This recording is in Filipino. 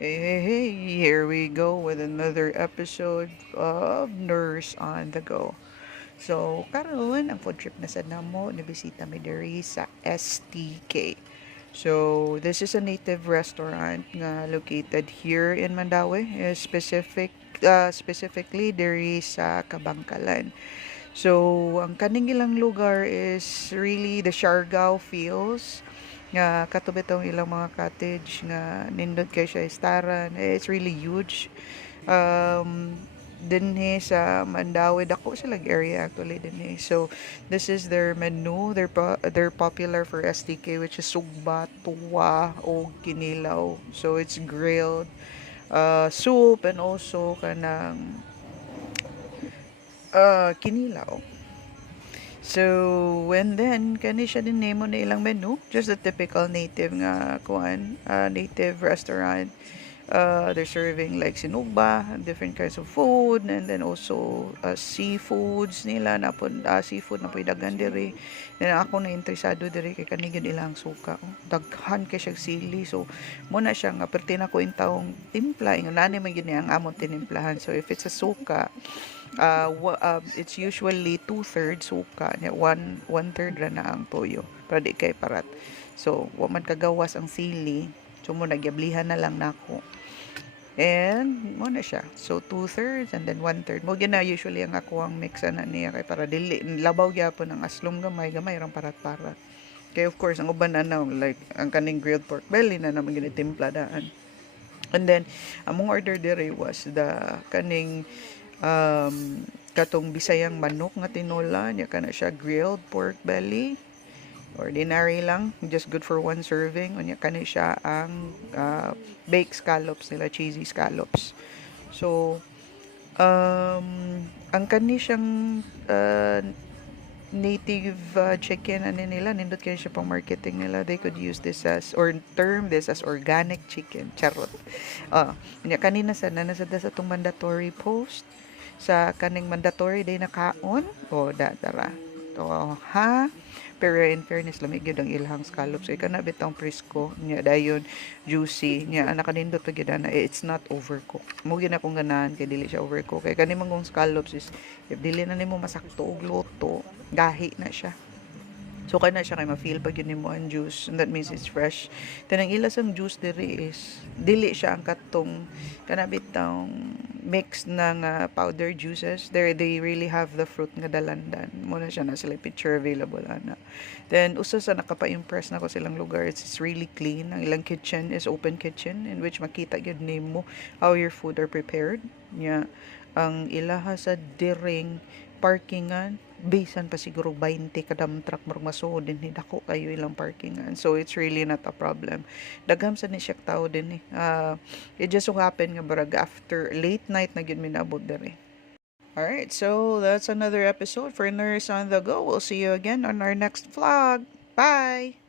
Hey, here we go with another episode of Nurse on the Go. So, karon ang food trip na sad namo nabisita mi diri sa STK. So, this is a native restaurant nga located here in Mandaue, specifically diri sa Kabangkalan. So, ang kaning ilang lugar is really the Siargao feels nga katubit ang ilang mga cottage nga nindot kay siya istaran. It's really huge. Dinhi sa Mandaue dako silang area actually dinhi. So this is their menu. They're popular for STK, which is sugba, tuwa o kinilaw. So it's grilled soup and also kanang kinilaw. So, and then, kani siya din name na ilang menu. Just a typical native nga kuan, native restaurant. They're serving like sinugba, different kinds of food, and then also seafoods nila, seafood na po daghan diri. Then ako na interesado diri kay kani gyud ilang suka. Oh, daghan kay siya sili. So, mo na siya nga perti na ko intawong timpla, ingon nani man gyud niya ang among tinimplahan. So, if it's a suka, it's usually 2/3 suka niya, one third ra na ang toyo para di kay parat. So wa man kagawas ang sili, so mo nagyablihan na lang nako, and mo na siya. So 2/3 and then 1/3 mo gina usually ang ako ang mix na niya kay para dili labaw gyapon ang aslom gamay gamay rang parat-parat. Kay of course ang uban na like ang kaning grilled pork belly na naman ginitimpla daan. And then among order dire was the kaning katong Bisayang manok nga tinola nya kana siya, grilled pork belly, ordinary lang, just good for one serving. Unya kani siya ang baked scallops nila, cheesy scallops. So ang kani siyang native chicken ano nila, nindot kayo siya pang marketing nila. They could use this as or term this as organic chicken, charot. Kanina sa nanasada sa itong mandatory post sa kaning mandatory day na kaon o dara to ha. Pero in fairness lamig gyud ang ilhang scallops kay kana bitang presko nya dayon juicy nya ana kanindot pa gyud na it's not overcooked mo gyud akong ganahan kay dili siya overcooked kay kani mangong scallops is if dili na nimo masakto og luto gahi na siya. So kana siya kay ma-feel pag yun nimo ang juice, and that means it's fresh. Then ang ilas ang juice diri is dili siya ang katong kanabit tang mix ng powder juices. There they really have the fruit nga dalandan. Mo na siya na sila picture available ana. Then usa sa nakapa-impress nako silang lugar, it's really clean. Ang ilang kitchen is open kitchen in which makita gyud nimo how your food are prepared. Nya ang ilaha sa diring parkingan bisan pa siguro 20 kadam truck murag masuod din dako kayo ilang parkingan, so it's really not a problem. Dagham sa ni siya tao din it just so happen nga barag after late night na gyud mi naabot dere. All right, so that's another episode for Nurse on the Go. We'll see you again on our next vlog. Bye.